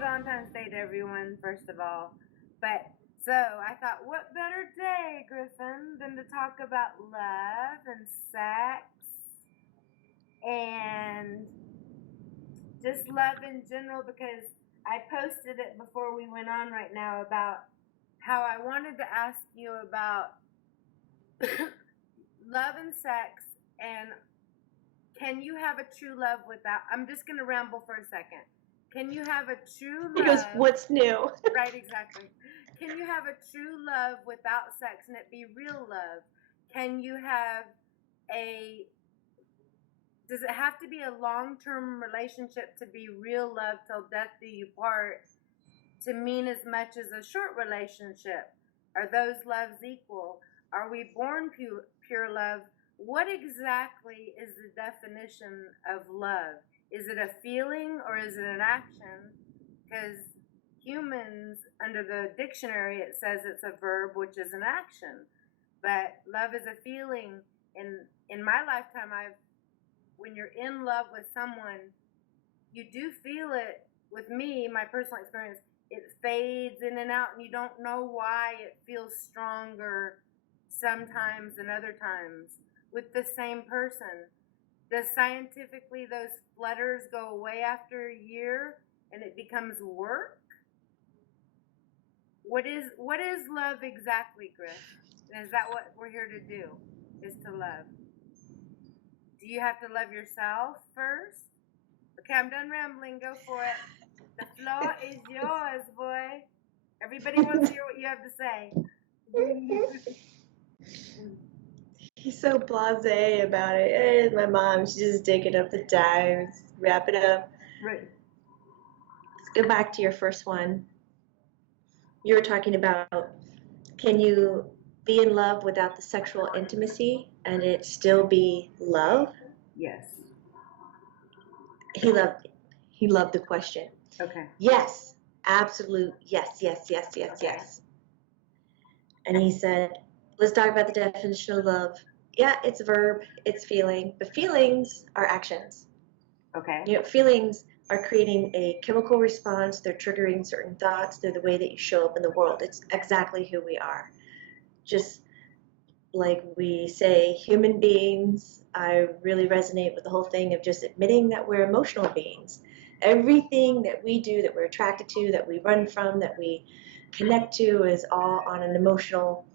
Valentine's Day to everyone, first of all. But so I thought, what better day, Griffin, than to talk about love and sex and just love in general, because I posted it before we went on right now about how I wanted to ask you about love and sex, and can you have a true love without, I'm just going to ramble for a second. Can you have a true love? Because what's new? Right, exactly. Can you have a true love without sex and it be real love? Can you have a, does it have to be a long-term relationship to be real love till death do you part to mean as much as a short relationship? Are those loves equal? Are we born pure love? What exactly is the definition of love? Is it a feeling or is it an action? Because humans, under the dictionary, it says it's a verb, which is an action. But love is a feeling. In my lifetime, when you're in love with someone, you do feel it. With me, my personal experience, it fades in and out, and you don't know why it feels stronger sometimes than other times with the same person. Does scientifically those flutters go away after a year and it becomes work? What is love exactly, Griff? And is that what we're here to do? Is to love? Do you have to love yourself first? Okay, I'm done rambling. Go for it. The floor is yours, boy. Everybody wants to hear what you have to say. He's so blasé about it. Hey, my mom, she's just digging up the dives, wrap it up. Right. Let's go back to your first one. You were talking about, can you be in love without the sexual intimacy and it still be love? Yes. He loved the question. Okay. Yes, absolute, yes. Okay. And he said, let's talk about the definition of love. Yeah, it's a verb, it's feeling, but feelings are actions. Okay. You know, feelings are creating a chemical response, they're triggering certain thoughts, they're the way that you show up in the world. It's exactly who we are. Just like we say, human beings, I really resonate with the whole thing of just admitting that we're emotional beings. Everything that we do, that we're attracted to, that we run from, that we connect to is all on an emotional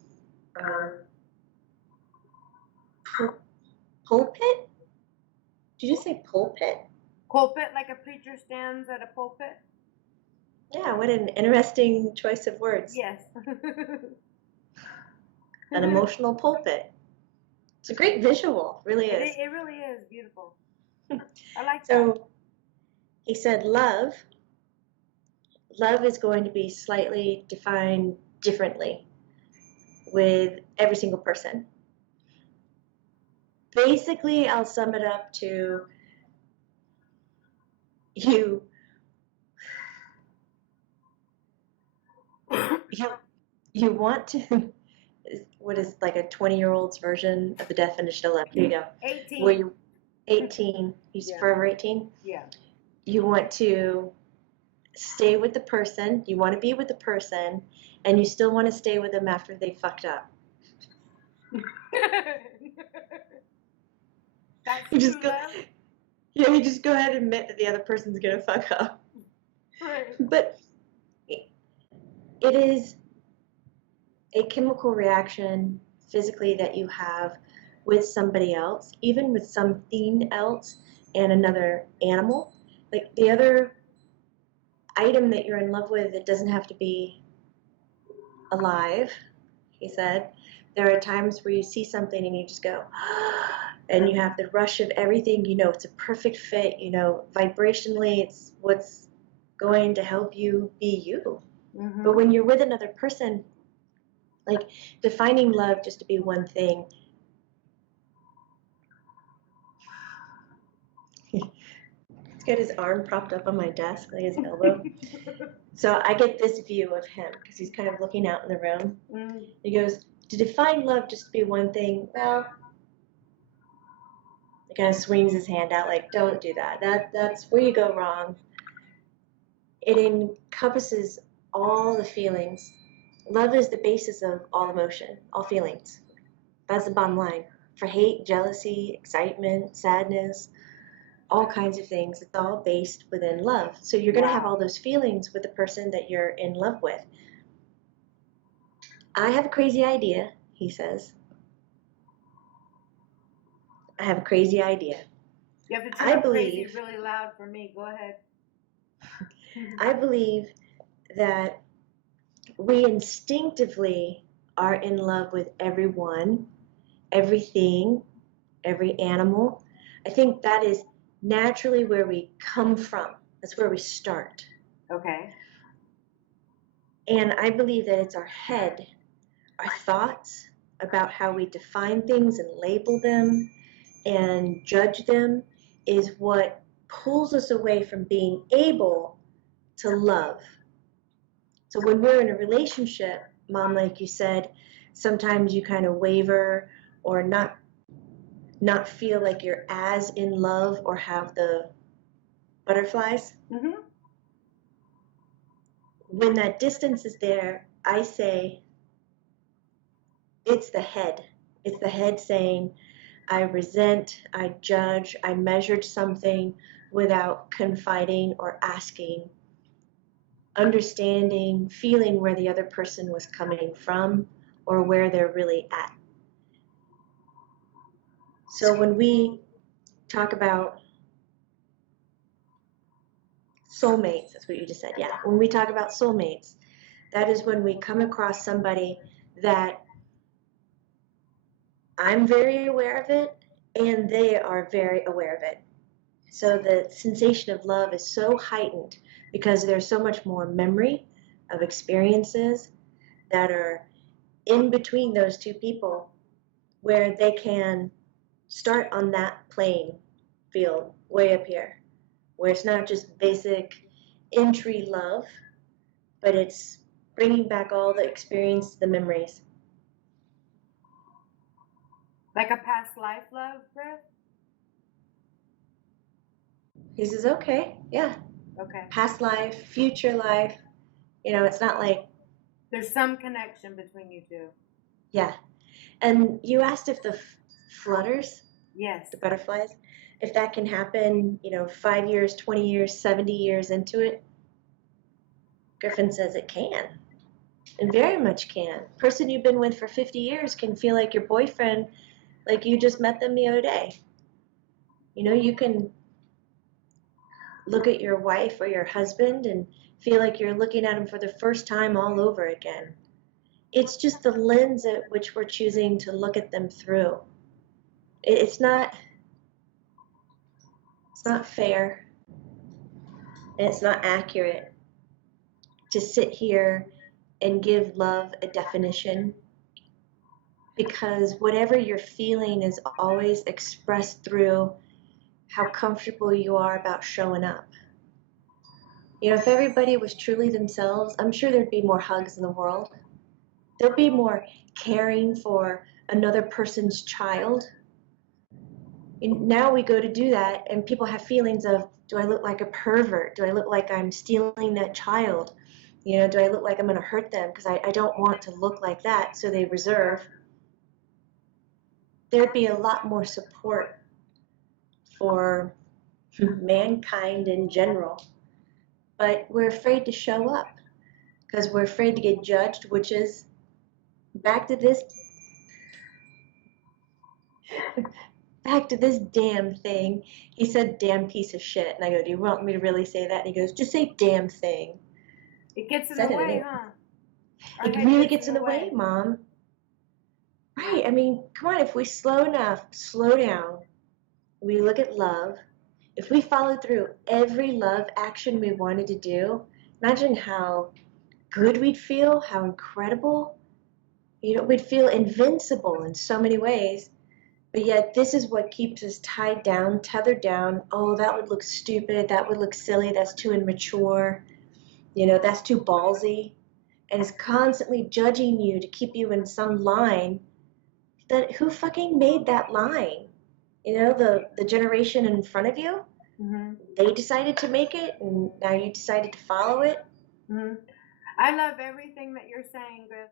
pulpit? Did you say pulpit? Pulpit, like a preacher stands at a pulpit? Yeah, what an interesting choice of words. Yes. An emotional pulpit. It's a great visual, really is. It really is beautiful. I like that. So he said love is going to be slightly defined differently with every single person. Basically, I'll sum it up to you want to, what is like a 20-year-old's version of the definition of love? Here you go. 18. Where you 18, he's forever 18. Yeah. You want to stay with the person, you want to be with the person, and you still want to stay with them after they fucked up. That's You true just go, love? yeah, you just go ahead and admit that the other person's gonna fuck up. Right. But it is a chemical reaction physically that you have with somebody else, even with something else and another animal. Like the other item that you're in love with, it doesn't have to be alive, he said. There are times where you see something and you just go, and you have the rush of everything, you know, it's a perfect fit, you know, vibrationally, it's what's going to help you be you. Mm-hmm. But when you're with another person, like defining love just to be one thing, he's got his arm propped up on my desk, like his elbow. So I get this view of him because he's kind of looking out in the room. Mm. He goes, to define love just to be one thing, well, he kind of swings his hand out like, don't do that. That's where you go wrong. It encompasses all the feelings. Love is the basis of all emotion, all feelings. That's the bottom line. For hate, jealousy, excitement, sadness, all kinds of things, it's all based within love. So you're going to have all those feelings with the person that you're in love with. I have a crazy idea, he says. I have a crazy idea. You have to turn crazy really loud for me. Go ahead. I believe that we instinctively are in love with everyone, everything, every animal. I think that is naturally where we come from. That's where we start. Okay. And I believe that it's our head, our thoughts about how we define things and label them and judge them is what pulls us away from being able to love. So when we're in a relationship, Mom, like you said, sometimes you kind of waver or not feel like you're as in love or have the butterflies. Mm-hmm. When that distance is there, I say it's the head. It's the head saying, I resent, I judge, I measured something without confiding or asking, understanding, feeling where the other person was coming from or where they're really at. So when we talk about soulmates, that's what you just said, yeah. When we talk about soulmates, that is when we come across somebody that I'm very aware of it and they are very aware of it. So the sensation of love is so heightened because there's so much more memory of experiences that are in between those two people where they can start on that playing field way up here, where it's not just basic entry love, but it's bringing back all the experience, the memories. Like a past life love, Griff? He says, okay, yeah. Okay. Past life, future life. You know, it's not like... There's some connection between you two. Yeah. And you asked if the flutters, yes, the butterflies, if that can happen, 5 years, 20 years, 70 years into it. Griffen says it can. And very much can. Person you've been with for 50 years can feel like your boyfriend, like you just met them the other day. You can look at your wife or your husband and feel like you're looking at them for the first time all over again. It's just the lens at which we're choosing to look at them through. It's not fair, and it's not accurate to sit here and give love a definition, because whatever you're feeling is always expressed through how comfortable you are about showing up. If everybody was truly themselves, I'm sure there'd be more hugs in the world. There'll be more caring for another person's child. And now we go to do that, and people have feelings of, do I look like a pervert? Do I look like I'm stealing that child? Do I look like I'm going to hurt them? Because I don't want to look like that, so they reserve. There'd be a lot more support for mankind in general. But we're afraid to show up because we're afraid to get judged, which is back to this damn thing. He said damn piece of shit. And I go, do you want me to really say that? And he goes, just say damn thing. It gets in the way, huh? It really gets in the way, Mom. Right. I mean, come on, if we slow down, we look at love, if we follow through every love action we wanted to do, imagine how good we'd feel, how incredible. We'd feel invincible in so many ways. But yet this is what keeps us tied down, tethered down. Oh, that would look stupid. That would look silly. That's too immature. That's too ballsy. And it's constantly judging you to keep you in some line that who fucking made that line? The generation in front of you? Mhm. They decided to make it, and now you decided to follow it. Mhm. I love everything that you're saying, Griff.